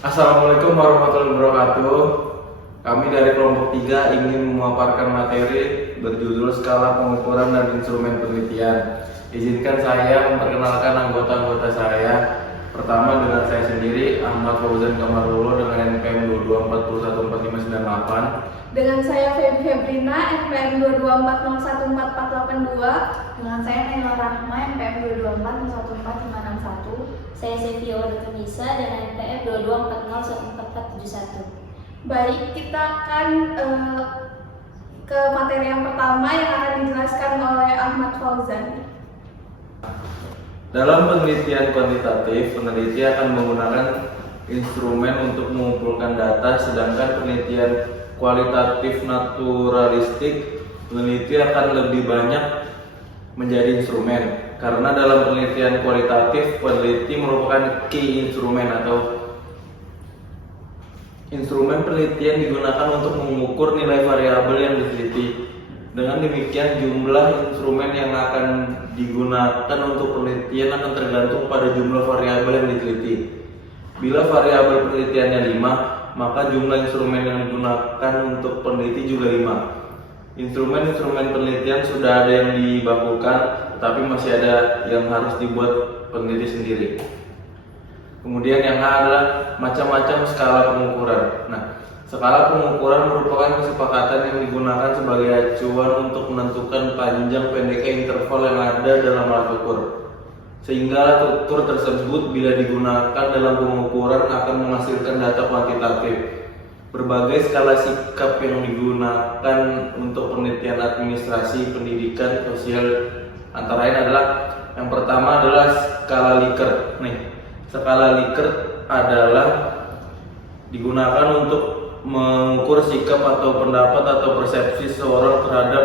Assalamualaikum warahmatullahi wabarakatuh. Kami dari kelompok 3 ingin memaparkan materi berjudul skala pengukuran dan instrumen penelitian. Izinkan saya memperkenalkan anggota-anggota saya. Pertama dengan saya sendiri, Ahmad Fauzan Kamarullah dengan NPM 22414598. Dengan saya Feby Febrina, NPM 224014482. Dengan saya Naila Rahma, NPM 224014561. Saya Sevia Wadudunisa dengan NPM 22401441. Baik, kita akan ke materi yang pertama yang akan dijelaskan oleh Ahmad Fauzan. Dalam penelitian kuantitatif, peneliti akan menggunakan instrumen untuk mengumpulkan data, sedangkan penelitian kualitatif naturalistik, peneliti akan lebih banyak menjadi instrumen. Karena dalam penelitian kualitatif, peneliti merupakan key instrumen atau instrumen penelitian digunakan untuk mengukur nilai variabel yang diteliti. Dengan demikian, jumlah instrumen yang akan digunakan untuk penelitian akan tergantung pada jumlah variabel yang diteliti. Bila variabel penelitiannya 5, maka jumlah instrumen yang digunakan untuk peneliti juga 5. Instrumen-instrumen penelitian sudah ada yang dibakukan, tetapi masih ada yang harus dibuat peneliti sendiri. Kemudian yang A adalah macam-macam skala pengukuran. Nah, skala pengukuran merupakan kesepakatan yang digunakan sebagai acuan untuk menentukan panjang pendeknya interval yang ada dalam alat ukur. Sehingga alat ukur tersebut bila digunakan dalam pengukuran akan menghasilkan data kuantitatif. Berbagai skala sikap yang digunakan untuk penelitian administrasi, pendidikan, sosial antara lain adalah yang pertama adalah skala Likert. Skala Likert adalah digunakan untuk mengukur sikap atau pendapat atau persepsi seseorang terhadap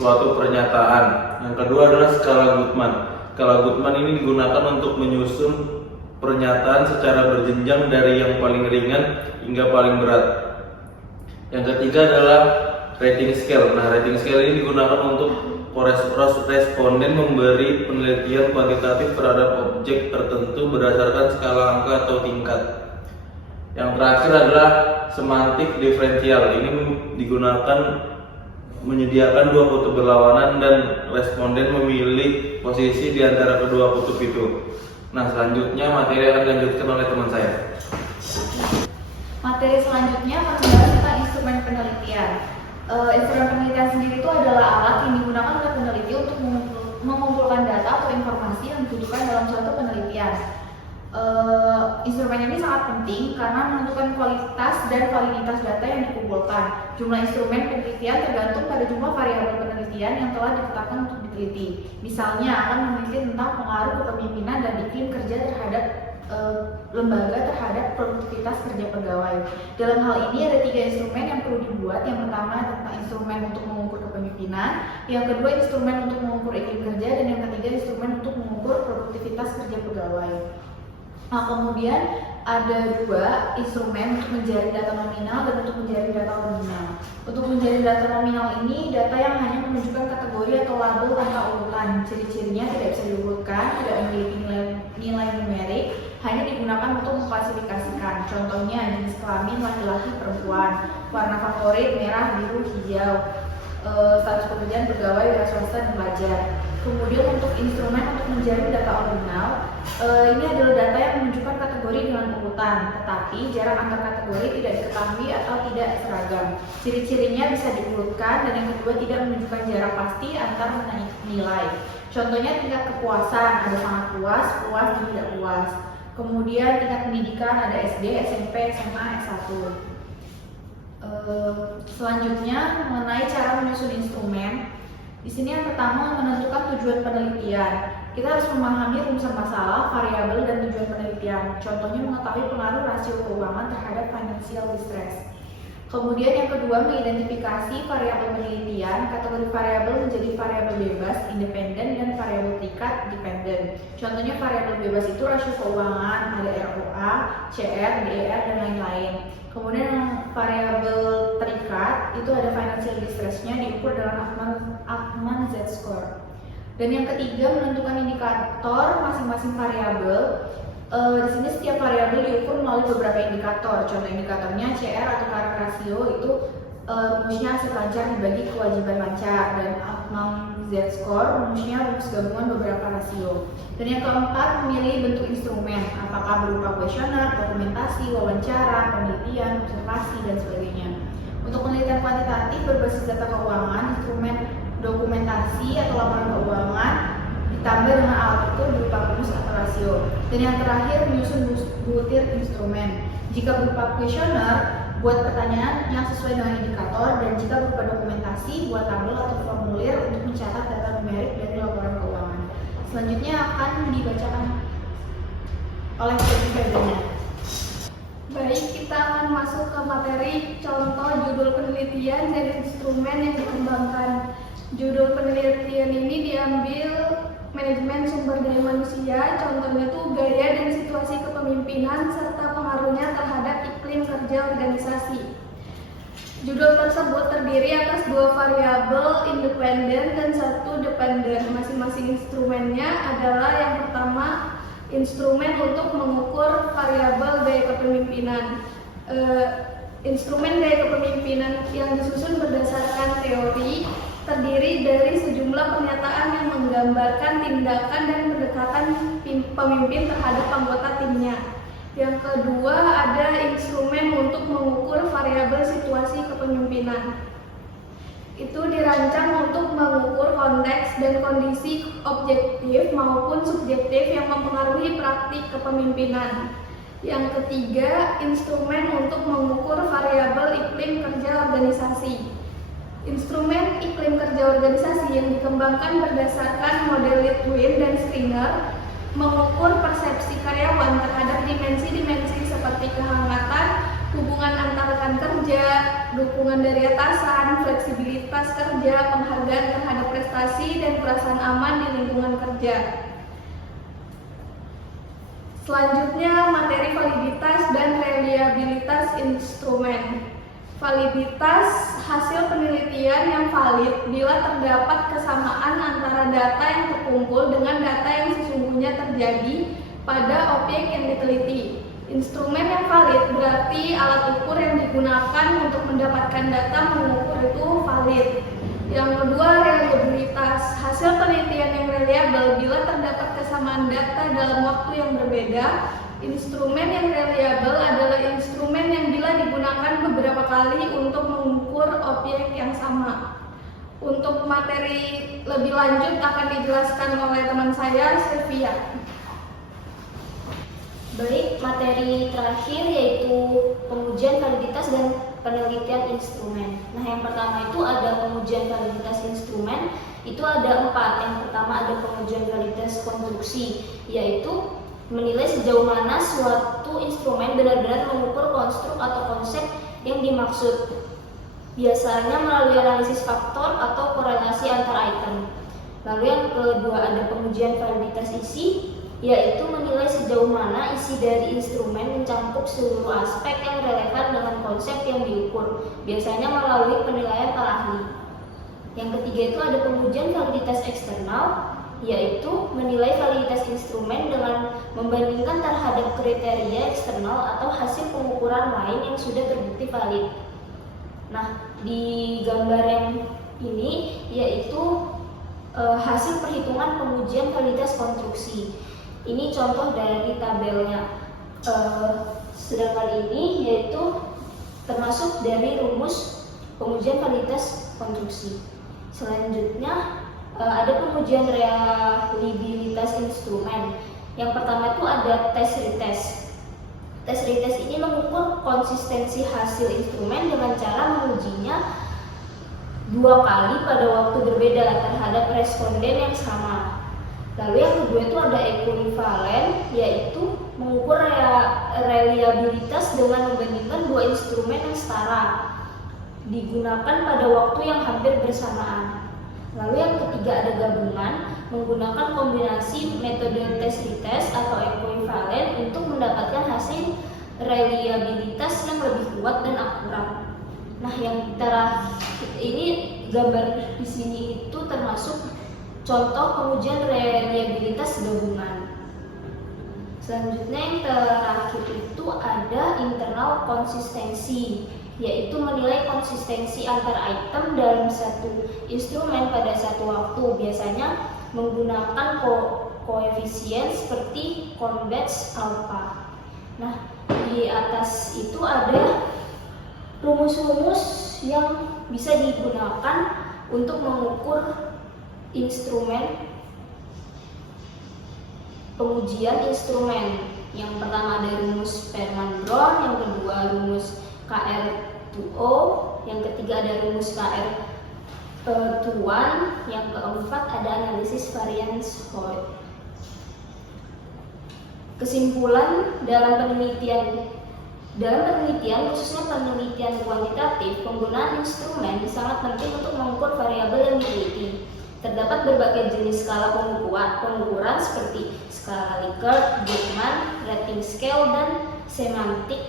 suatu pernyataan. Yang kedua adalah skala Guttman. Skala Guttman ini digunakan untuk menyusun pernyataan secara berjenjang dari yang paling ringan hingga paling berat. Yang ketiga adalah rating scale. Nah, rating scale ini digunakan untuk responden memberi penelitian kuantitatif terhadap objek tertentu berdasarkan skala angka atau tingkat. Yang terakhir adalah semantik diferensial. Ini digunakan menyediakan dua kutub berlawanan dan responden memilih posisi di antara kedua kutub itu. Nah, selanjutnya materi akan dilanjutkan oleh teman saya. Materi selanjutnya membahas tentang instrumen penelitian. Instrumen penelitian sendiri itu adalah alat yang digunakan oleh peneliti untuk mengumpulkan data atau informasi yang dibutuhkan dalam suatu penelitian. Instrumen ini sangat penting karena menentukan kualitas dan validitas data yang dikumpulkan. Jumlah instrumen penelitian tergantung pada jumlah variabel penelitian yang telah ditetapkan untuk diteliti. Misalnya akan meneliti tentang pengaruh kepemimpinan dan iklim kerja terhadap lembaga terhadap produktivitas kerja pegawai. Dalam hal ini ada 3 instrumen yang perlu dibuat. Yang pertama tentang instrumen untuk mengukur kepemimpinan, yang kedua instrumen untuk mengukur iklim kerja, dan yang ketiga instrumen untuk mengukur produktivitas kerja pegawai. Nah, kemudian ada 2 instrumen untuk menjaring data nominal dan untuk menjaring data ordinal. Untuk menjaring data nominal ini data yang hanya menunjukkan kategori atau label tanpa urutan. Ciri-cirinya tidak bisa diurutkan, tidak memiliki nilai numerik, hanya digunakan untuk mengklasifikasikan. Contohnya jenis kelamin laki-laki, perempuan, warna favorit merah, biru, hijau, status pekerjaan pegawai, wira swasta, dan pelajar. Kemudian untuk instrumen untuk menjaring data ordinal, ini adalah data yang menunjukkan kategori dengan urutan, tetapi jarak antar kategori tidak diketahui atau tidak seragam. Ciri-cirinya bisa diurutkan, dan yang kedua tidak menunjukkan jarak pasti antar nilai. Contohnya tingkat kepuasan, ada sangat puas, puas, dan tidak puas. Kemudian tingkat pendidikan ada SD, SMP, SMA, S1. Selanjutnya mengenai cara menyusun instrumen. Di sini yang pertama menentukan tujuan penelitian. Kita harus memahami rumusan masalah, variabel, dan tujuan penelitian. Contohnya mengetahui pengaruh rasio keuangan terhadap financial distress. Kemudian yang kedua mengidentifikasi variabel penelitian. Kategori variabel menjadi variabel bebas, independen, dan variabel terikat, dependen. Contohnya variabel bebas itu rasio keuangan, ada ROA, CR, DER, dan lain-lain. Kemudian variabel terikat itu ada financial distress-nya diukur dengan Ackman Z-score. Dan yang ketiga menentukan indikator masing-masing variabel. Di sini setiap variabel diukur melalui beberapa indikator. Contoh indikatornya CR atau current ratio itu rumusnya hasil lancar dibagi kewajiban lancar, dan outcome Z-score rumusnya rumus gabungan beberapa rasio. Dan yang keempat, memilih bentuk instrumen, apakah berupa kuesioner, dokumentasi, wawancara, penelitian, observasi, dan sebagainya. Untuk penelitian kuantitatif berbasis data keuangan, instrumen dokumentasi atau laporan keuangan ditambah dengan alat ukur berupa rumus atau rasio. Dan yang terakhir, menyusun butir instrumen. Jika berupa kuesioner, buat pertanyaan yang sesuai dengan indikator, dan jika berupa dokumentasi, buat tabel atau formulir untuk mencatat data numerik dari laporan keuangan. Selanjutnya akan dibacakan oleh Febriana. Baik, kita akan masuk ke materi contoh judul penelitian dan instrumen yang dikembangkan. Judul penelitian ini diambil manajemen sumber daya manusia, contohnya itu gaya dan situasi kepemimpinan serta pengaruhnya terhadap iklim kerja organisasi. Judul tersebut terdiri atas 2 variabel independen dan 1 dependen. Masing-masing instrumennya adalah yang pertama instrumen untuk mengukur variabel gaya kepemimpinan. Instrumen gaya kepemimpinan yang disusun berdasarkan teori terdiri dari sejumlah pernyataan yang menggambarkan tindakan dan pendekatan pemimpin terhadap anggota timnya. Yang kedua ada instrumen untuk mengukur variabel situasi kepemimpinan. Itu dirancang untuk mengukur konteks dan kondisi objektif maupun subjektif yang mempengaruhi praktik kepemimpinan. Yang ketiga, instrumen untuk mengukur variabel iklim kerja organisasi. Instrumen iklim kerja organisasi yang dikembangkan berdasarkan model Litwin dan Springer mengukur persepsi karyawan terhadap dimensi-dimensi seperti kehangatan, hubungan antar rekan kerja, dukungan dari atasan, fleksibilitas kerja, penghargaan terhadap prestasi, dan perasaan aman di lingkungan kerja. Selanjutnya, materi validitas dan reliabilitas instrumen. Validitas hasil penelitian yang valid bila terdapat kesamaan antara data yang terkumpul dengan data yang sesungguhnya terjadi pada objek yang diteliti. Instrumen yang valid berarti alat ukur yang digunakan untuk mendapatkan data mengukur itu valid. Yang kedua, reliabilitas. Hasil penelitian yang reliabel bila terdapat kesamaan data dalam waktu yang berbeda. Instrumen yang reliabel adalah instrumen yang bila digunakan beberapa kali untuk mengukur objek yang sama. Untuk materi lebih lanjut akan dijelaskan oleh teman saya, Sylvia. Baik, materi terakhir yaitu pengujian validitas dan penelitian instrumen. Nah, yang pertama itu ada pengujian validitas instrumen, itu ada 4. Yang pertama ada pengujian validitas konstruksi, yaitu menilai sejauh mana suatu instrumen benar-benar mengukur konstruk atau konsep yang dimaksud. Biasanya melalui analisis faktor atau korelasi antar item. Lalu yang kedua ada pengujian validitas isi, yaitu menilai sejauh mana isi dari instrumen mencakup seluruh aspek yang relevan dengan konsep yang diukur, biasanya melalui penilaian para ahli. Yang ketiga itu ada pengujian validitas eksternal, yaitu menilai validitas instrumen dengan membandingkan terhadap kriteria eksternal atau hasil pengukuran lain yang sudah terbukti valid. Nah, di gambar yang ini yaitu hasil perhitungan pengujian validitas konstruksi. Ini contoh dari tabelnya. Sedangkan ini yaitu termasuk dari rumus pengujian validitas konstruksi. Selanjutnya ada pengujian reliabilitas instrumen. Yang pertama itu ada tes retest. Tes retest ini mengukur konsistensi hasil instrumen dengan cara mengujinya 2 kali pada waktu berbeda terhadap responden yang sama. Lalu yang kedua itu ada ekuivalen, yaitu mengukur reliabilitas dengan membandingkan 2 instrumen yang setara digunakan pada waktu yang hampir bersamaan. Lalu yang ketiga ada gabungan, menggunakan kombinasi metode tes retest atau ekuivalen untuk mendapatkan hasil reliabilitas yang lebih kuat dan akurat. Nah, yang terakhir ini gambar di sini itu termasuk contoh pengujian reliabilitas gabungan. Selanjutnya yang terakhir itu ada internal konsistensi, yaitu menilai konsistensi antar item dalam satu instrumen pada satu waktu, biasanya menggunakan koefisien seperti convex alpha. Nah, di atas itu ada rumus-rumus yang bisa digunakan untuk mengukur instrumen, pengujian instrumen. Yang pertama ada rumus Fermat-Brown, yang kedua rumus KR2O, yang ketiga ada rumus KR1, yang keempat ada analisis variance Hoyt. Kesimpulan dalam penelitian khususnya penelitian kuantitatif, penggunaan instrumen sangat penting untuk mengukur variabel yang diteliti. Terdapat berbagai jenis skala pengukuran seperti skala Likert, Guttman, rating scale, dan semantik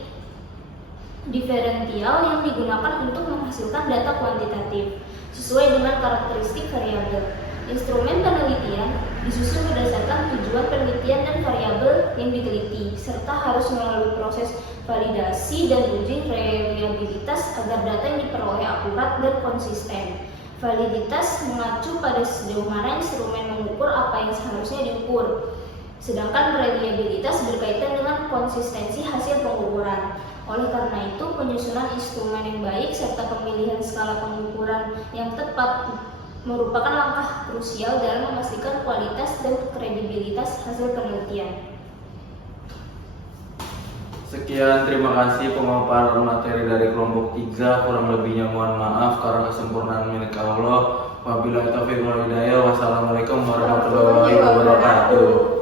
diferensial yang digunakan untuk menghasilkan data kuantitatif sesuai dengan karakteristik variabel. Instrumen penelitian disusun berdasarkan tujuan penelitian dan variabel yang diteliti, serta harus melalui proses validasi dan uji reliabilitas agar data yang diperoleh akurat dan konsisten. Validitas mengacu pada sejauh mana instrumen mengukur apa yang seharusnya diukur, sedangkan reliabilitas berkaitan dengan konsistensi hasil pengukuran. Oleh karena itu, penyusunan instrumen yang baik serta pemilihan skala pengukuran yang tepat merupakan langkah krusial dalam memastikan kualitas dan kredibilitas hasil penelitian. Sekian, terima kasih pemaparan materi dari kelompok 3. Kurang lebihnya mohon maaf karena kesempurnaan milik Allah. Wabillahi taufiq wal hidayah. Wassalamualaikum warahmatullahi wabarakatuh.